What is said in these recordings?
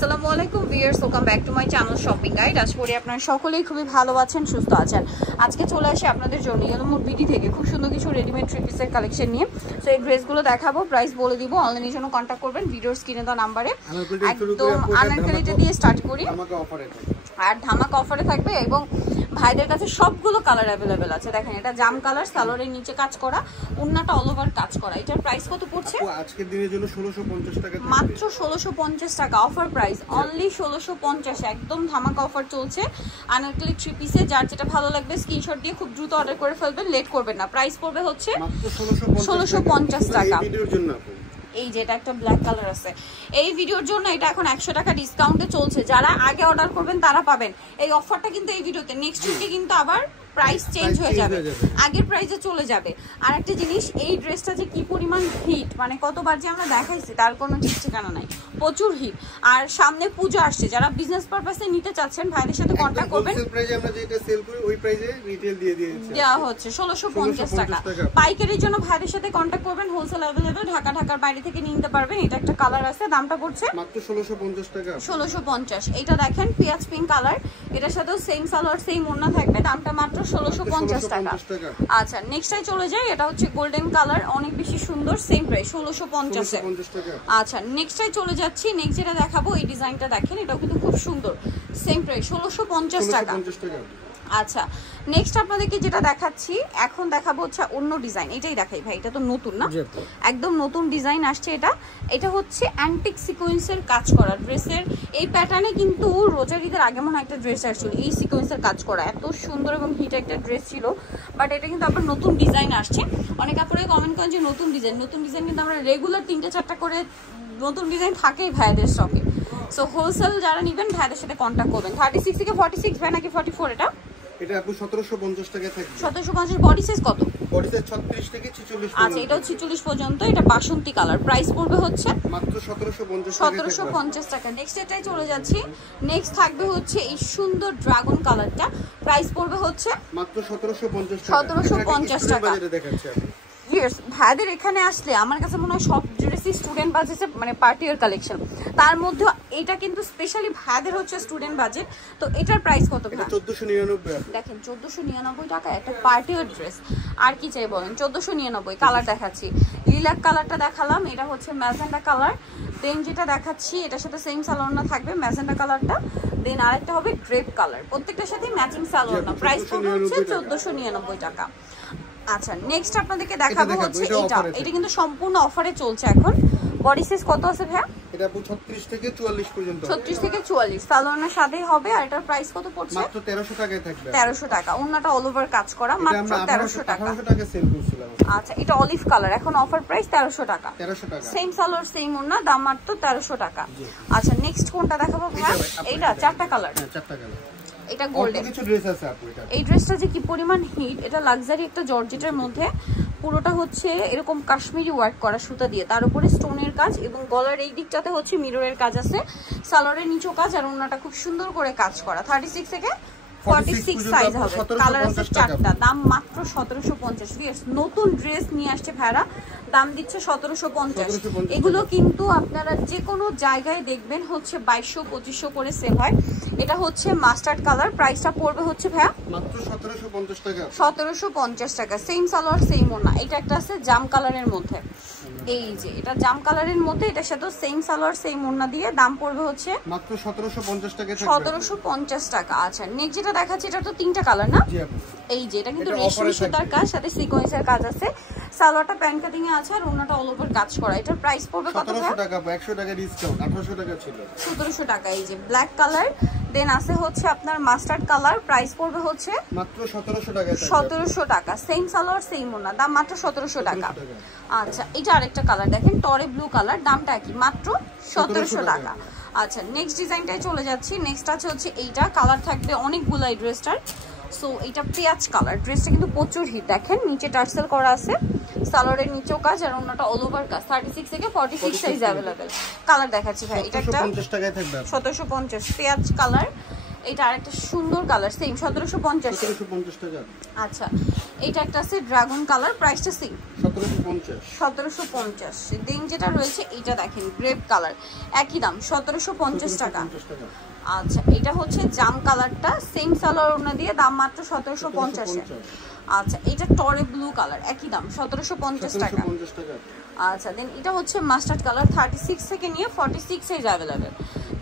আসসালামু আলাইকুম viewers, welcome back to my channel shopping guide. আশা করি আপনারা সকলেই খুবই ভালো আছেন, সুস্থ আছেন। আজকে চলে আসি আপনাদের জন্য ইয়েলোমোর বিডি থেকে খুব সুন্দর কিছু রেডিমেড থ্রি পিসের কালেকশন নিয়ে। সো এই ড্রেসগুলো দেখাবো, প্রাইস বলে দিব, অনলাইনের জন্য কন্ট্যাক্ট করবেন ভিডিওর স্ক্রিনে দেওয়া নাম্বারে। একদম আনারকলিটা দিয়ে স্টার্ট করি আর ধামাকা অফারে থাকবে এবং ভাইদের কাছে সবগুলো কালার অ্যাভেলেবেল আছে। দেখেন এটা জাম কালার, সালোয়ারের নিচে কাজ করা, ওন্নাটা অল ওভার কাজ করা। এটার প্রাইস কত পড়ছে? আজকের দিনের জন্য 1650 টাকা, মাত্র 1650 টাকা অফার প্রাইস, অনলি 1650। একদম ধামাকা অফার চলছে আনারকলি থ্রি পিসে। যার যেটা ভালো লাগবে স্ক্রিনশট দিয়ে খুব দ্রুত অর্ডার করে ফেলবেন, লেট করবেন না। প্রাইস পড়বে হচ্ছে মাত্র 1650 টাকা। এই ভিডিওর জন্য এই যেটা একটা ব্ল্যাক কালার আছে, এই ভিডিওর জন্য এটা এখন 100 টাকা ডিসকাউন্টে চলছে। যারা আগে অর্ডার করবেন তারা পাবেন এই অফারটা, কিন্তু এই ভিডিওতে। নেক্সট উইকে কিন্তু আবার প্রাইস চেঞ্জ হয়ে যাবে, আগের প্রাইসে চলে যাবে। আর একটা জিনিস, এই ড্রেসটা যে কি পরিমাণ হিট, মানে কতবার যে আমরা দেখাইছি তার কোনো ঠিক ঠিকানা নাই, প্রচুর হিট। আর সামনে পুজো আসছে, যারা বিজনেস পারপাসে নিতে চাচ্ছেন ভাইদের সাথে কন্টাক্ট করবেন। হোলসেল প্রাইসে আমরা যেটা সেল করি ওই প্রাইসে রিটেল দিয়ে দিয়েছি, দেওয়া হচ্ছে 1650 টাকা। পাইকারির জন্য ভাইদের সাথে কন্টাক্ট করবেন, হোলসেল अवेलेबल, ঢাকার বাইরে থেকে নিতে পারবেন। এটা একটা কালার আছে, দামটা পড়ছে মাত্র 1650 টাকা, 1650। এটা দেখেন পেঁয়াজ পিঙ্ক কালার, এটার সাথেও সেম সালোয়ার সেম ওড়না থাকবে, দামটা মাত্র 1650 টাকা। আচ্ছা নেক্সটটাই চলে যাই, এটা হচ্ছে গোল্ডেন কালার, অনেক বেশি সুন্দর, সেম প্রাইস 1650 টাকা। আচ্ছা নেক্সটটাই চলে যাচ্ছি, নেক্সট যেটা দেখাবো এই ডিজাইনটা দেখেন, এটাও কিন্তু খুব সুন্দর, সেম প্রাইস 1650 টাকা। আচ্ছা নেক্সট আপনাদেরকে যেটা দেখাচ্ছি এখন দেখাবো হচ্ছে অন্য ডিজাইন। এটাই দেখাই ভাই, এটা তো নতুন না, একদম নতুন ডিজাইন আসছে। এটা হচ্ছে অ্যান্টিক সিকোয়েন্সের কাজ করা ড্রেসের। এই প্যাটার্নে কিন্তু রোজার ঈদের আগে মনে হয় একটা ড্রেস আসছিল এই সিকোয়েন্সের কাজ করা, এত সুন্দর এবং হিট একটা ড্রেস ছিল। বাট এটা কিন্তু আবার নতুন ডিজাইন আসছে। অনেক আপনারা কমেন্ট করেন যে নতুন ডিজাইন কিন্তু আমরা রেগুলার 3-4টা করে নতুন ডিজাইন থাকেই ভাইদের স্টকে। সো হোলসেল যারা নেবেন ভাইদের সাথে কন্ট্যাক্ট করবেন। 36 থেকে 46 ভাই নাকি 44? এটা আপু 1750 টাকা থাকবে। 1750। বডি সাইজ কত? বডি সাইজ 36 থেকে 46। আচ্ছা এটাও 46 পর্যন্ত। এটা বাসন্তী কালার, প্রাইস পড়বে হচ্ছে মাত্র 1750 টাকা। নেক্সট এটাই চলে যাচ্ছি, নেক্সট থাকবে হচ্ছে এই সুন্দর ড্রাগন কালারটা, প্রাইস পড়বে হচ্ছে মাত্র 1750 টাকা। 1750 টাকা। দেখাচ্ছি আপনি ভাইদের এখানে আসলে আমার কাছে মনে হয় সব ড্রেসই স্টুডেন্ট বাজেটে, মানে পার্টিয়ার কালেকশন। তার মধ্যে এটা কিন্তু স্পেশালি ভাইদের হচ্ছে স্টুডেন্ট বাজেট। তো এটার প্রাইস কত? এটা 1499। দেখেন 1499 টাকা একটা পার্টিয়ার ড্রেস। আর কি চাই বলেন? 1499। কালার দেখাচ্ছি, লিলাক কালারটা দেখালাম, এটা হচ্ছে ম্যাজেন্টা কালার। দেন যেটা দেখাচ্ছি এটার সাথে সেম সালোয়ার থাকবে ম্যাজেন্টা কালারটা, দেন আরেকটা হবে গ্রেপ কালার, প্রত্যেকটার সাথে ম্যাচিং সালোয়ার। প্রাইস পড়বে হচ্ছে 1499 টাকা। আচ্ছা নেক্সট আপনাদেরকে দেখাবো হচ্ছে এটা কিন্তু সম্পূর্ণ অফারে চলছে এখন। বডি সাইজ কত আছে ভাই? এটা 36 থেকে 44 পর্যন্ত। 36 থেকে 44 সালোয়ারের সাথেই হবে। আর এটার প্রাইস কত পড়ছে? মাত্র 1300 টাকায় থাকবে। 1300 টাকা। ওন্নাটা অল ওভার কাজ করা, মাত্র 1300 টাকা। 1800 টাকা সেল করছিলাম। আচ্ছা এটা অলিভ কালার, এখন অফার প্রাইস 1300 টাকা। 1300 টাকা। সেম সালোয়ার সেম ওন্না, দাম মাত্র 1300 টাকা। আচ্ছা নেক্সট কোনটা দেখাবো ভাই? এইটা চারটা কালার। হ্যাঁ চারটা কালার। এটা গোল্ডেন কিছু ড্রেস আছে আপু। এই ড্রেসটা যে কি পরিমাণ হিট, এটা লাক্সারি একটা জর্জেটের মধ্যে, পুরোটা হচ্ছে এরকম কাশ্মীরি ওয়ার্ক করা সুতা দিয়ে, তার উপরে স্টোনের কাজ এবং গলার এই দিকটাতে হচ্ছে মিররের কাজ আছে, সালোয়ারের নিচেও কাজ, আর ওন্নাটা খুব সুন্দর করে কাজ করা। 36 থেকে 46 সাইজ হবে, কালার আছে চারটা, দাম মাত্র 1750। নতুন ড্রেস নিয়ে আসছে ভাইরা, দাম দিচ্ছে 1750। এগুলো কিন্তু আপনারা যে কোনো জায়গায় দেখবেন হচ্ছে 2200-2500 করে সেল হয়। এটা হচ্ছে মাস্টার্ড কালার, প্রাইসটা পড়বে হচ্ছে ভাইয়া মাত্র 1750 টাকা। 1750 টাকা। সেম সালোয়ার সেম ওড়না। এটা একটা আছে জাম কালারের মধ্যে, এই যে এটা জাম কালারের মধ্যে, এটার সাথে সেম সালোয়ার সেম ওড়না দিয়ে, দাম পড়বে হচ্ছে মাত্র 1750 টাকা। 1750 টাকা। আচ্ছা নেক্সট যেটা দেখাচ্ছি এটা তো তিনটা কালার না? এই যে এটা কিন্তু রেশমি সুতার কাজ, সাথে সিকোয়েন্সের কাজ আছে, সালোয়ারটা প্যান্ট কাটিং এ আছে, আর ওন্নাটা অল ওভার কাজ করা। এটার প্রাইস পড়বে কত? 1700 টাকা। 100 টাকা ডিসকাউন্ট, 1800 টাকা ছিল, 1700 টাকা। এই যে ব্ল্যাক কালার, দেন আছে হচ্ছে আপনার মাস্টার্ড কালার, প্রাইস পড়বে হচ্ছে মাত্র 1700 টাকা। 1700 টাকা। সেম সালোয়ার সেম ওন্না, দাম মাত্র 1700 টাকা। আচ্ছা এটা আরেকটা কালার দেখেন, টরে ব্লু কালার, দামটা কি? মাত্র 1700 টাকা। আচ্ছা নেক্সট ডিজাইনটাই চলে যাচ্ছি। নেক্সট আছে হচ্ছে এইটা, কালার থাকবে অনেকগুলো এই ড্রেসটার। সো এটা পেঁয়াজ কালার, ড্রেসটা কিন্তু প্রচুর হিট। দেখেন নিচে টার্সেল করা আছে, সালোয়ারের নিচেও কাজ, আর ওন্নাটা অল ওভার কাজ। 36 থেকে 46 সাইজ अवेलेबल। কালার দেখাচ্ছি ভাই, এটা একটা 1750 টাকায় থাকবে। 1750 পেঁয়াজ কালার। এটা আরেকটা সুন্দর কালার সেম 1750 1750 টাকা। আচ্ছা এটা একটা আছে ড্রাগন কালার, প্রাইসটা সেম 1750। দেন যেটা রয়েছে এইটা দেখেন গ্রেপ কালার, একই দাম 1750 টাকা। আচ্ছা এটা হচ্ছে জাম কালারটা, সেম সালোয়ার ওড়না দিয়ে, দাম মাত্র 1750। আচ্ছা এটা টরে ব্লু কালার, একই দাম 1750 টাকা। আচ্ছা দেন এটা হচ্ছে মাস্টার্ড কালার, 36 থেকে নিয়ে 46 সাইজ अवेलेबल,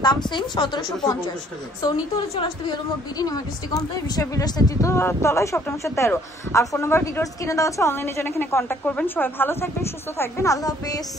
দাম সেম 1750। সো নিতে হলে চলে আসতে হবে বিডি নিউমার্টিস্টি কমপ্লেক্স বিশাল বিল্ডার্সের তলায়, সপ্তম 13। আর ফোন নাম্বার ভিডিওস কিনে দেওয়া আছে, অনলাইনে জন্য এখানে কন্ট্যাক্ট করবেন। সবাই ভালো থাকবেন, সুস্থ থাকবেন, আল্লাহ হাফেজ।